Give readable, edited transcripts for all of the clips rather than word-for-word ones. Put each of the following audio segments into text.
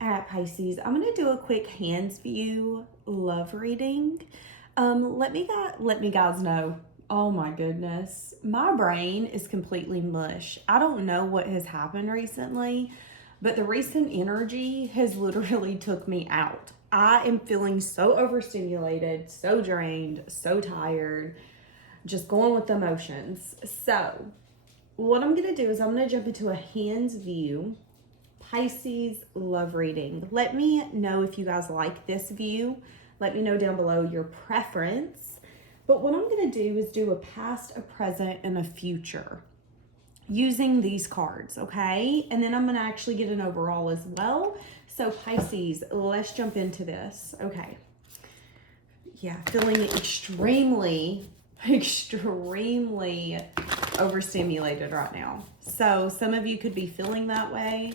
All right, Pisces, I'm going to do a quick hands view love reading. Let me guys know. Oh my goodness. My brain is completely mush. I don't know what has happened recently, but the recent energy has literally took me out. I am feeling so overstimulated, so drained, so tired, just going with the emotions. So, what I'm going to do is I'm going to jump into a hands view Pisces love reading. Let me know if you guys like this view. Let me know down below your preference. But what I'm going to do is do a past, a present, and a future using these cards, okay? And then I'm going to actually get an overall as well. So Pisces, let's jump into this. Okay. Yeah, feeling extremely overstimulated right now. So some of you could be feeling that way.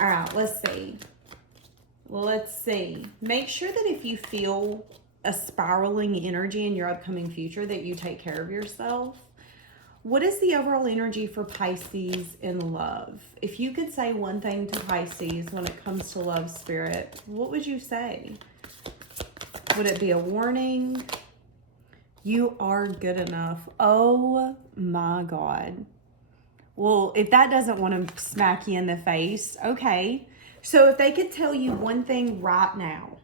All right, let's see. Make sure that if you feel a spiraling energy in your upcoming future, that you take care of yourself. What is the overall energy for Pisces in love? If you could say one thing to Pisces when it comes to love, spirit, what would you say? Would it be a warning? You are good enough. Oh my God. Well, if that doesn't want to smack you in the face, okay. So if they could tell you one thing right now,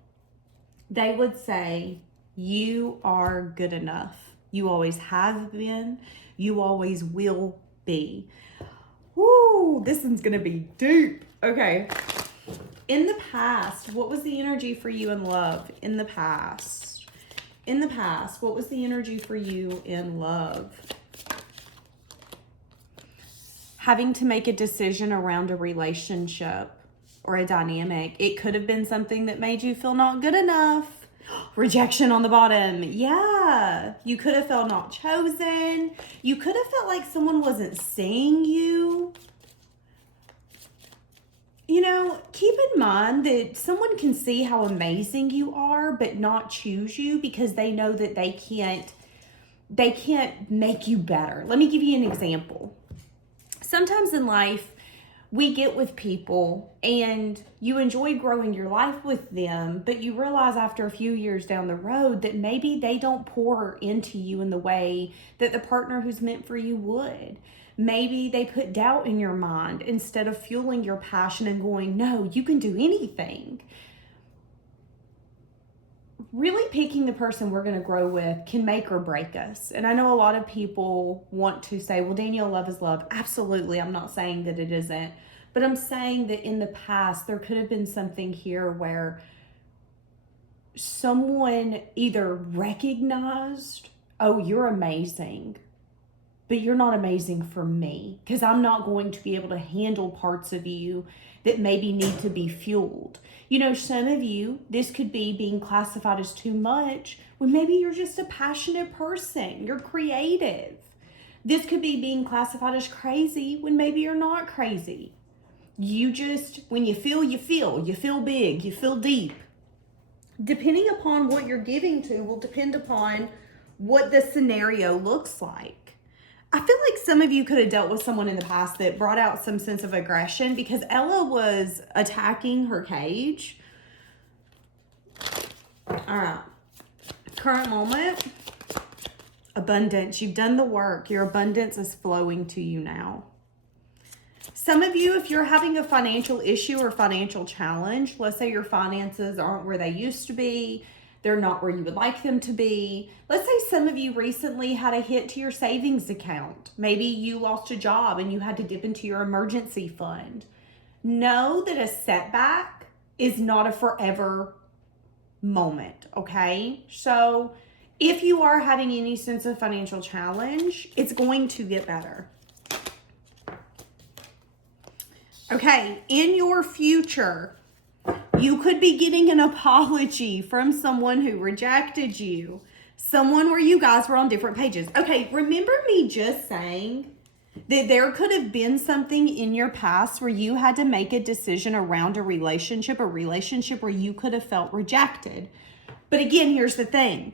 they would say, you are good enough. You always have been. You always will be. Woo, this one's going to be deep. Okay. In the past, what was the energy for you in love? In the past, what was the energy for you in love? Having to make a decision around a relationship or a dynamic. It could have been something that made you feel not good enough. Rejection on the bottom. Yeah. You could have felt not chosen. You could have felt like someone wasn't seeing you. You know, keep in mind that someone can see how amazing you are, but not choose you because they know that they can't make you better. Let me give you an example. Sometimes in life, we get with people and you enjoy growing your life with them, but you realize after a few years down the road that maybe they don't pour into you in the way that the partner who's meant for you would. Maybe they put doubt in your mind instead of fueling your passion and going, no, you can do anything. Really picking the person we're going to grow with can make or break us. And I know a lot of people want to say, well, Danielle, love is love. Absolutely. I'm not saying that it isn't. But I'm saying that in the past, there could have been something here where someone either recognized, oh, you're amazing, but you're not amazing for me because I'm not going to be able to handle parts of you that maybe need to be fueled. You know, some of you, this could be being classified as too much when maybe you're just a passionate person. You're creative. This could be being classified as crazy when maybe you're not crazy. You just, when you feel big, you feel deep. Depending upon what you're giving to will depend upon what the scenario looks like. I feel like some of you could have dealt with someone in the past that brought out some sense of aggression because Ella was attacking her cage. All right. Current moment, abundance. You've done the work. Your abundance is flowing to you now. Some of you, if you're having a financial issue or financial challenge, let's say your finances aren't where they used to be, they're not where you would like them to be. Let's say some of you recently had a hit to your savings account. Maybe you lost a job and you had to dip into your emergency fund. Know that a setback is not a forever moment, okay? So if you are having any sense of financial challenge, it's going to get better. Okay, in your future, you could be getting an apology from someone who rejected you. Someone where you guys were on different pages. Okay, remember me just saying that there could have been something in your past where you had to make a decision around a relationship where you could have felt rejected. But again, here's the thing.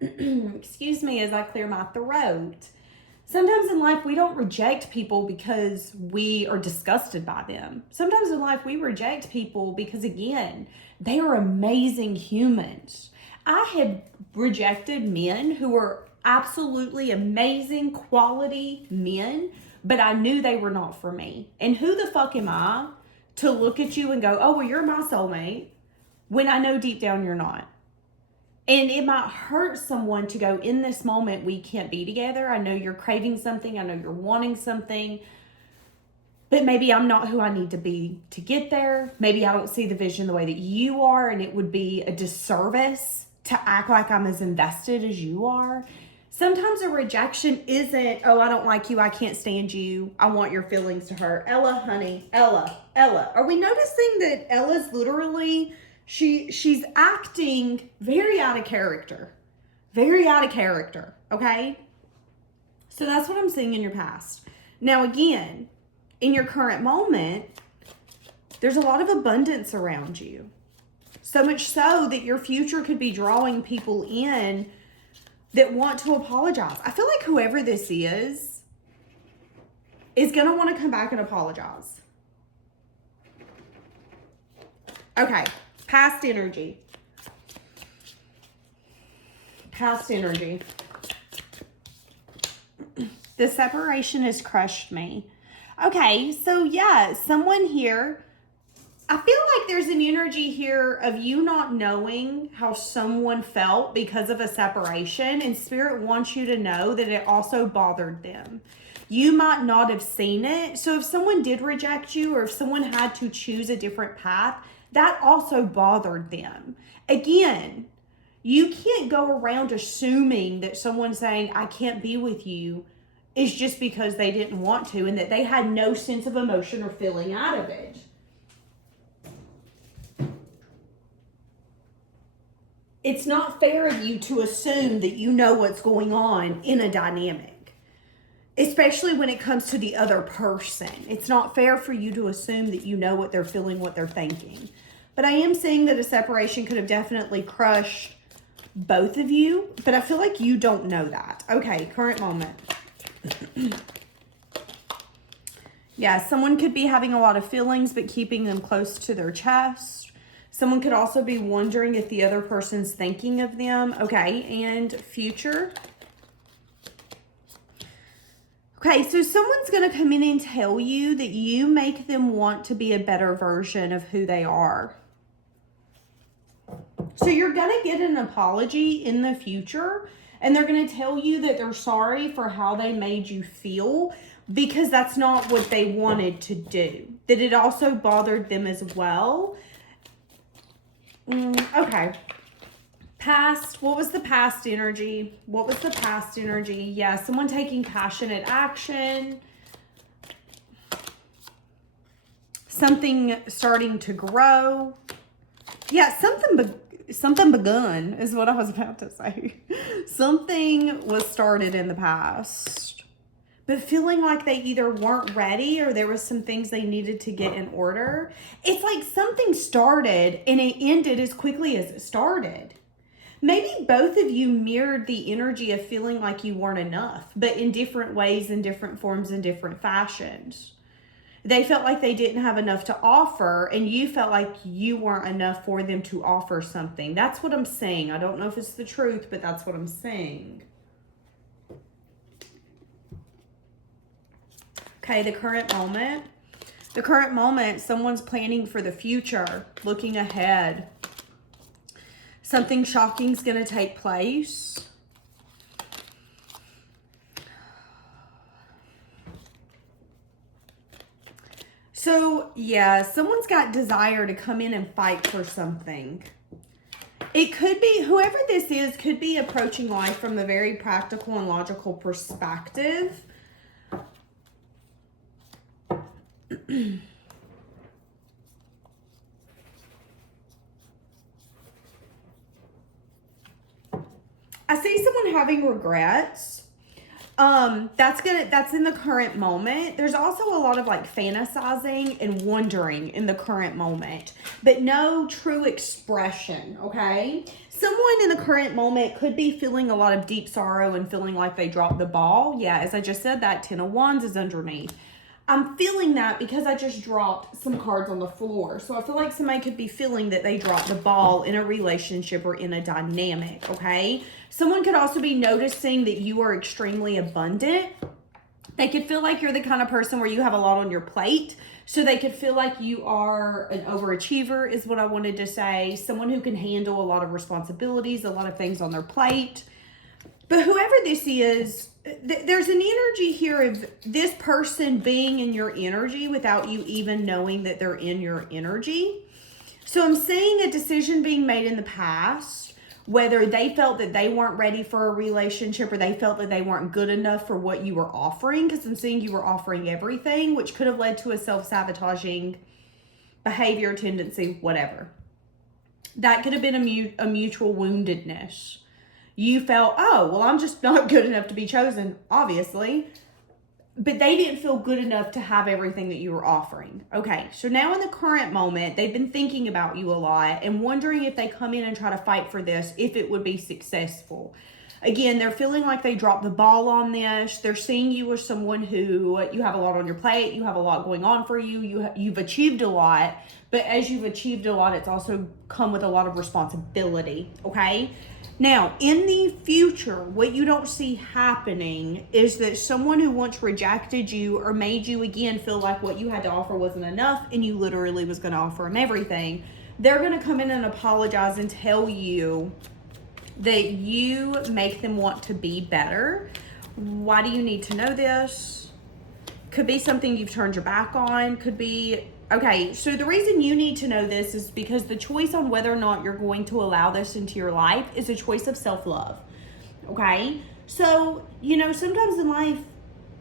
Excuse me as I clear my throat. Sometimes in life, we don't reject people because we are disgusted by them. Sometimes in life, we reject people because, again, they are amazing humans. I had rejected men who were absolutely amazing quality men, but I knew they were not for me. And who the fuck am I to look at you and go, oh, well, you're my soulmate, when I know deep down you're not? And it might hurt someone to go, in this moment, we can't be together. I know you're craving something. I know you're wanting something. But maybe I'm not who I need to be to get there. Maybe I don't see the vision the way that you are. And it would be a disservice to act like I'm as invested as you are. Sometimes a rejection isn't, oh, I don't like you. I can't stand you. I want your feelings to hurt. Ella, honey, Ella. Are we noticing that Ella's literally... She's acting very out of character. Very out of character, okay? So that's what I'm seeing in your past. Now, again, in your current moment, there's a lot of abundance around you. So much so that your future could be drawing people in that want to apologize. I feel like whoever this is going to want to come back and apologize. Okay. Past energy. Past energy. The separation has crushed me. Okay, so yeah, someone here, I feel like there's an energy here of you not knowing how someone felt because of a separation, and Spirit wants you to know that it also bothered them. You might not have seen it. So if someone did reject you, or if someone had to choose a different path, that also bothered them. Again, you can't go around assuming that someone saying, I can't be with you, is just because they didn't want to and that they had no sense of emotion or feeling out of it. It's not fair of you to assume that you know what's going on in a dynamic, especially when it comes to the other person. It's not fair for you to assume that you know what they're feeling, what they're thinking. But I am seeing that a separation could have definitely crushed both of you, but I feel like you don't know that. Okay, current moment. Yeah, someone could be having a lot of feelings, but keeping them close to their chest. Someone could also be wondering if the other person's thinking of them. Okay, and future. Okay, so someone's going to come in and tell you that you make them want to be a better version of who they are. So you're going to get an apology in the future, and they're going to tell you that they're sorry for how they made you feel, because that's not what they wanted to do. That it also bothered them as well. Okay. Past, what was the past energy? What was the past energy? Yeah, someone taking passionate action. Something starting to grow. Yeah, something begun is what I was about to say. Something was started in the past, but feeling like they either weren't ready or there was some things they needed to get in order. It's like something started and it ended as quickly as it started. Maybe both of you mirrored the energy of feeling like you weren't enough, but in different ways, in different forms, in different fashions. They felt like they didn't have enough to offer, and you felt like you weren't enough for them to offer something. That's what I'm saying. I don't know if it's the truth, but that's what I'm saying. Okay, the current moment. The current moment, someone's planning for the future, looking ahead. Something shocking is going to take place. So, yeah, someone's got desire to come in and fight for something. It could be, whoever this is, could be approaching life from a very practical and logical perspective. I see someone having regrets. That's in the current moment. There's also a lot of like fantasizing and wondering in the current moment, but no true expression, okay? Someone in the current moment could be feeling a lot of deep sorrow and feeling like they dropped the ball. Yeah, as I just said, that 10 of Wands is underneath. I'm feeling that because I just dropped some cards on the floor. So I feel like somebody could be feeling that they dropped the ball in a relationship or in a dynamic, okay? Someone could also be noticing that you are extremely abundant. They could feel like you're the kind of person where you have a lot on your plate. So they could feel like you are an overachiever is what I wanted to say. Someone who can handle a lot of responsibilities, a lot of things on their plate. But whoever this is, there's an energy here of this person being in your energy without you even knowing that they're in your energy. So I'm seeing a decision being made in the past, whether they felt that they weren't ready for a relationship or they felt that they weren't good enough for what you were offering, because I'm seeing you were offering everything, which could have led to a self-sabotaging behavior, tendency, whatever. That could have been a mutual woundedness. You felt, oh, well, I'm just not good enough to be chosen, obviously. But they didn't feel good enough to have everything that you were offering. Okay, so now in the current moment, they've been thinking about you a lot and wondering if they come in and try to fight for this, if it would be successful. Again, they're feeling like they dropped the ball on this. They're seeing you as someone who you have a lot on your plate. You have a lot going on for you. You've achieved a lot. But as you've achieved a lot, it's also come with a lot of responsibility, okay? Now, in the future, what you don't see happening is that someone who once rejected you or made you again feel like what you had to offer wasn't enough and you literally was going to offer them everything, they're going to come in and apologize and tell you that you make them want to be better. Why do you need to know this? Could be something you've turned your back on. Could be, okay, so the reason you need to know this is because the choice on whether or not you're going to allow this into your life is a choice of self-love, okay? So, sometimes in life,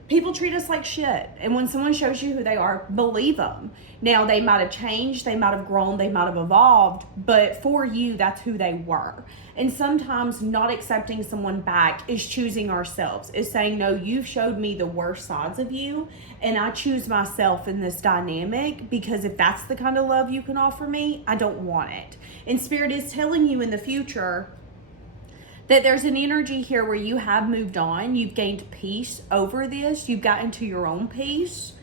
people treat us like shit. And when someone shows you who they are, believe them. Now, they might have changed, they might have grown, they might have evolved, but for you, that's who they were. And sometimes not accepting someone back is choosing ourselves, is saying, no, you've showed me the worst sides of you, and I choose myself in this dynamic because if that's the kind of love you can offer me, I don't want it. And Spirit is telling you in the future that there's an energy here where you have moved on, you've gained peace over this, you've gotten to your own peace.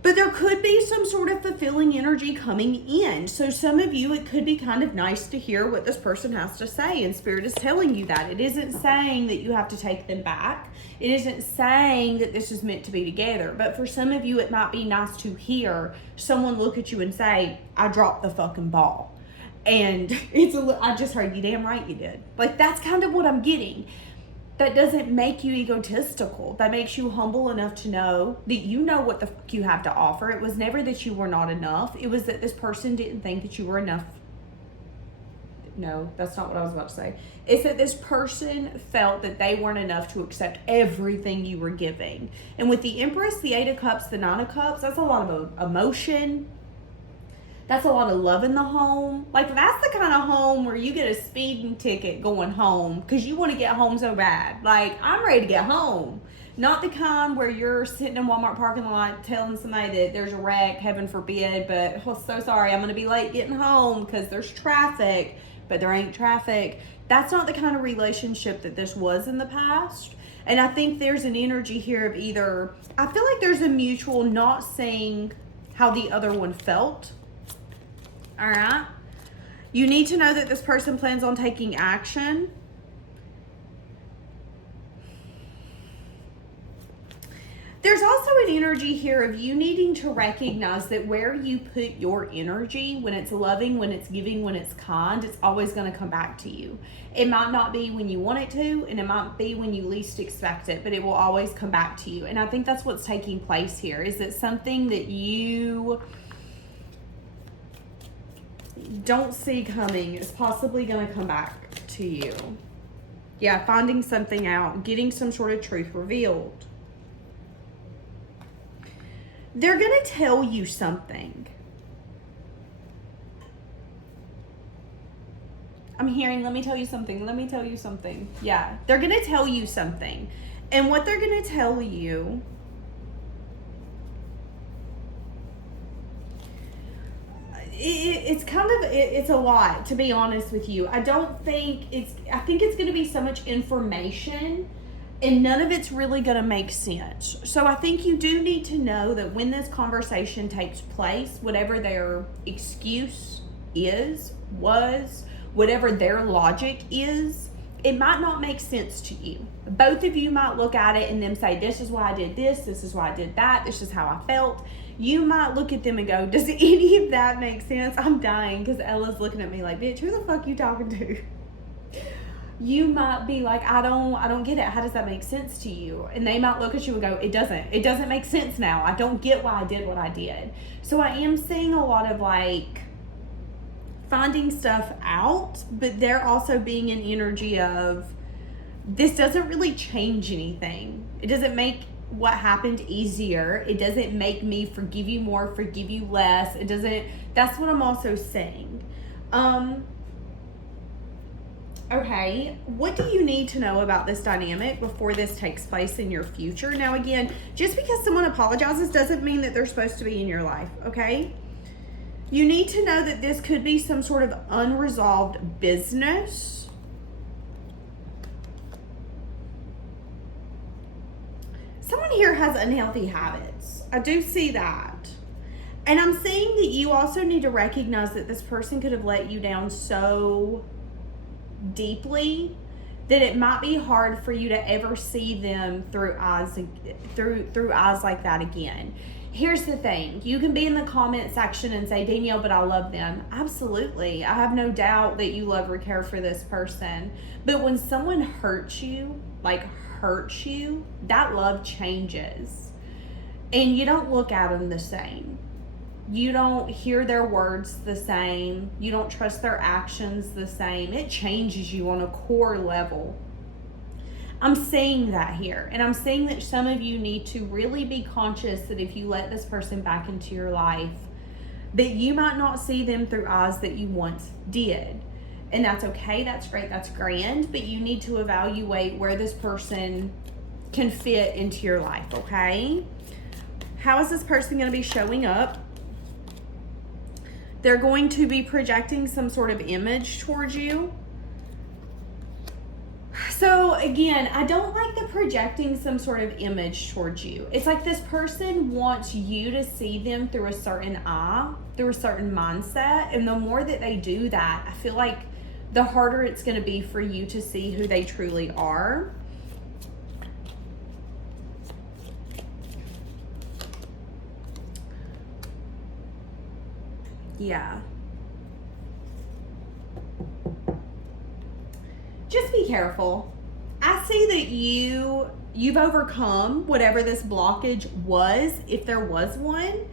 But there could be some sort of fulfilling energy coming in. So some of you, it could be kind of nice to hear what this person has to say. And Spirit is telling you that. It isn't saying that you have to take them back. It isn't saying that this is meant to be together. But for some of you, it might be nice to hear someone look at you and say, I dropped the fucking ball. And I just heard you, damn right you did. Like, that's kind of what I'm getting. That doesn't make you egotistical. That makes you humble enough to know that you know what the fuck you have to offer. It was never that you were not enough. It was that this person didn't think that you were enough. No, that's not what I was about to say. It's that this person felt that they weren't enough to accept everything you were giving. And with the Empress, the 8 of Cups, the 9 of Cups, that's a lot of emotion. That's a lot of love in the home. Like, that's the kind of home where you get a speeding ticket going home because you want to get home so bad. Like, I'm ready to get home. Not the kind where you're sitting in Walmart parking lot telling somebody that there's a wreck, heaven forbid, but oh, so sorry, I'm going to be late getting home because there's traffic, but there ain't traffic. That's not the kind of relationship that this was in the past. And I think there's an energy here of either, I feel like there's a mutual not saying how the other one felt. All right. You need to know that this person plans on taking action. There's also an energy here of you needing to recognize that where you put your energy, when it's loving, when it's giving, when it's kind, it's always going to come back to you. It might not be when you want it to, and it might be when you least expect it, but it will always come back to you. And I think that's what's taking place here, is that something that you don't see coming is possibly going to come back to you. Yeah, finding something out, getting some sort of truth revealed. They're going to tell you something. I'm I'm hearing, let me tell you something. Yeah, they're going to tell you something. And what they're going to tell you, it's a lot, to be honest with you. I think it's going to be so much information, and none of it's really going to make sense. So I think you do need to know that when this conversation takes place, whatever their excuse was, whatever their logic is, it might not make sense to you. Both of you might look at it and then say, this is why I did this is why I did that, this is how I felt. You might look at them and go, does any of that make sense? I'm dying because Ella's looking at me like, bitch, who the fuck you talking to? You might be like, I don't get it. How does that make sense to you? And they might look at you and go, it doesn't make sense now. I don't get why I did what I did. So I am seeing a lot of like finding stuff out, but they're also being an energy of, this doesn't really change anything. It doesn't make what happened easier. It doesn't make me forgive you more, forgive you less. It doesn't, that's what I'm also saying. Okay, what do you need to know about this dynamic before this takes place in your future? Now, again, just because someone apologizes doesn't mean that they're supposed to be in your life, okay? You need to know that this could be some sort of unresolved business. Someone here has unhealthy habits. I do see that. And I'm seeing that you also need to recognize that this person could have let you down so deeply that it might be hard for you to ever see them through eyes like that again. Here's the thing. You can be in the comment section and say, Danielle, but I love them. Absolutely. I have no doubt that you love or care for this person. But when someone hurts you, that love changes. And you don't look at them the same. You don't hear their words the same. You don't trust their actions the same. It changes you on a core level. I'm saying that here. And I'm saying that some of you need to really be conscious that if you let this person back into your life, that you might not see them through eyes that you once did. And that's okay. That's great. That's grand. But you need to evaluate where this person can fit into your life, okay? How is this person going to be showing up? They're going to be projecting some sort of image towards you. So again, I don't like the projecting some sort of image towards you. It's like this person wants you to see them through a certain eye, through a certain mindset. And the more that they do that, I feel like the harder it's going to be for you to see who they truly are. Yeah. Just be careful. I see that you've overcome whatever this blockage was, if there was one.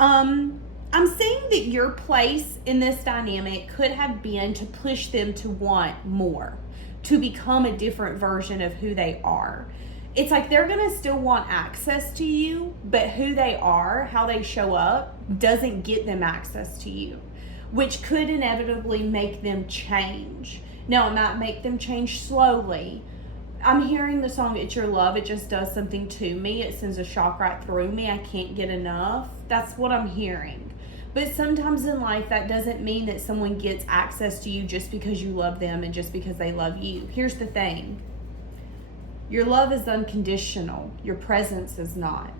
I'm seeing that your place in this dynamic could have been to push them to want more, to become a different version of who they are. It's like they're going to still want access to you, but who they are, how they show up, doesn't get them access to you, which could inevitably make them change. Now, it might make them change slowly. I'm hearing the song, It's Your Love. It just does something to me. It sends a shock right through me. I can't get enough. That's what I'm hearing. But sometimes in life, that doesn't mean that someone gets access to you just because you love them and just because they love you. Here's the thing. Your love is unconditional. Your presence is not.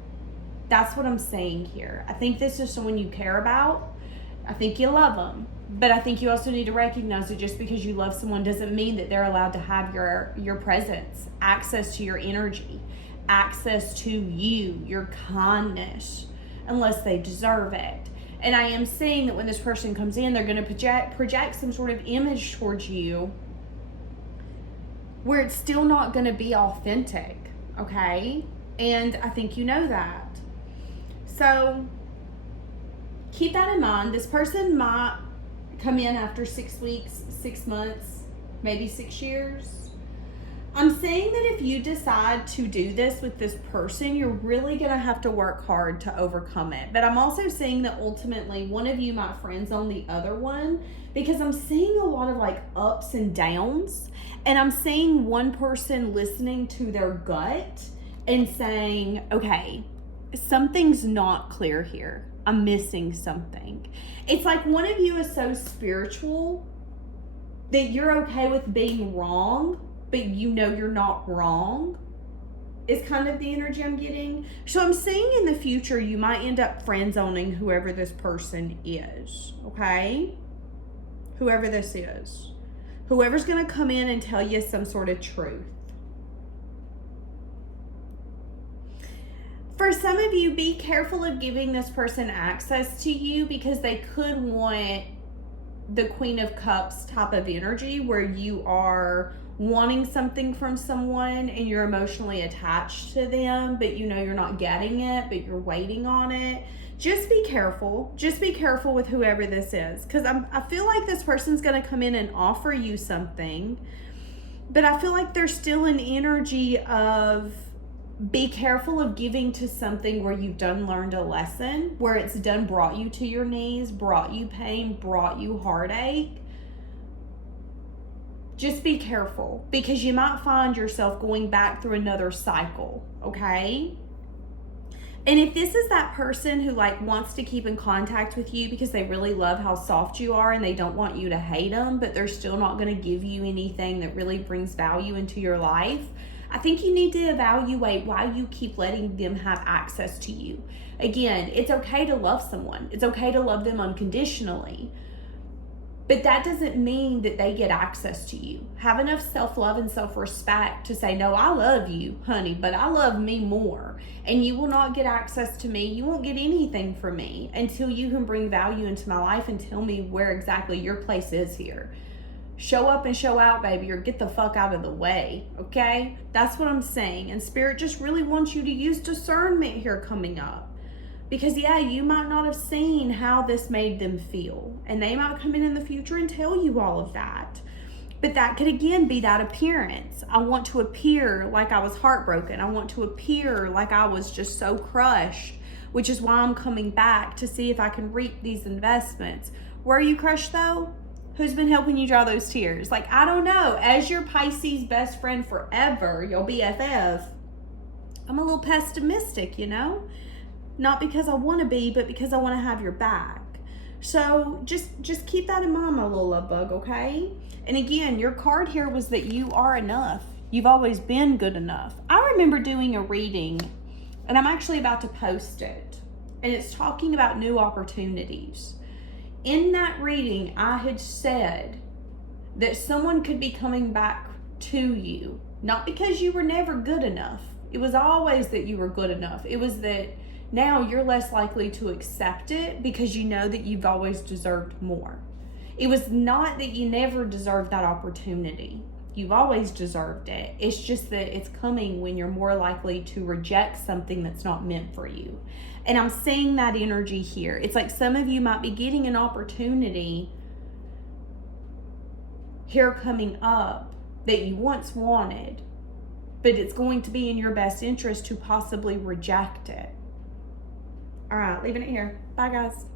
That's what I'm saying here. I think this is someone you care about. I think you love them. But I think you also need to recognize that just because you love someone doesn't mean that they're allowed to have your presence, access to your energy, access to you, your kindness, unless they deserve it. And I am seeing that when this person comes in, they're going to project some sort of image towards you where it's still not going to be authentic, okay? And I think you know that. So keep that in mind. This person might come in after 6 weeks, 6 months, maybe 6 years. I'm saying that if you decide to do this with this person, you're really going to have to work hard to overcome it. But I'm also saying that ultimately one of you might friend zone the other one, because I'm seeing a lot of like ups and downs. And I'm seeing one person listening to their gut and saying, okay, something's not clear here. I'm missing something. It's like one of you is so spiritual that you're okay with being wrong, but you know you're not wrong, is kind of the energy I'm getting. So I'm saying in the future, you might end up friend zoning whoever this person is, okay? Whoever this is. Whoever's going to come in and tell you some sort of truth. For some of you, be careful of giving this person access to you, because they could want the Queen of Cups type of energy where you are wanting something from someone and you're emotionally attached to them, but you know you're not getting it, but you're waiting on it. Just be careful. Just be careful with whoever this is, because I feel like this person's going to come in and offer you something, but I feel like there's still an energy of be careful of giving to something where you've done learned a lesson, where it's done brought you to your knees, brought you pain, brought you heartache. Just be careful, because you might find yourself going back through another cycle, okay? And if this is that person who like wants to keep in contact with you because they really love how soft you are and they don't want you to hate them, but they're still not going to give you anything that really brings value into your life, I think you need to evaluate why you keep letting them have access to you. Again, it's okay to love someone. It's okay to love them unconditionally. But that doesn't mean that they get access to you. Have enough self-love and self-respect to say, no, I love you, honey, but I love me more. And you will not get access to me. You won't get anything from me until you can bring value into my life and tell me where exactly your place is here. Show up and show out, baby, or get the fuck out of the way, okay? That's what I'm saying. And Spirit just really wants you to use discernment here coming up. Because, yeah, you might not have seen how this made them feel. And they might come in the future and tell you all of that. But that could, again, be that appearance. I want to appear like I was heartbroken. I want to appear like I was just so crushed, which is why I'm coming back to see if I can reap these investments. Were you crushed, though? Who's been helping you dry those tears? Like, I don't know. As your Pisces best friend forever, your BFF, I'm a little pessimistic, you know? Not because I want to be, but because I want to have your back. So just keep that in mind, my little love bug, okay? And again, your card here was that you are enough. You've always been good enough. I remember doing a reading, and I'm actually about to post it, and it's talking about new opportunities. In that reading, I had said that someone could be coming back to you, not because you were never good enough. It was always that you were good enough. It was that now you're less likely to accept it because you know that you've always deserved more. It was not that you never deserved that opportunity. You've always deserved it. It's just that it's coming when you're more likely to reject something that's not meant for you. And I'm seeing that energy here. It's like some of you might be getting an opportunity here coming up that you once wanted, but it's going to be in your best interest to possibly reject it. All right, leaving it here. Bye, guys.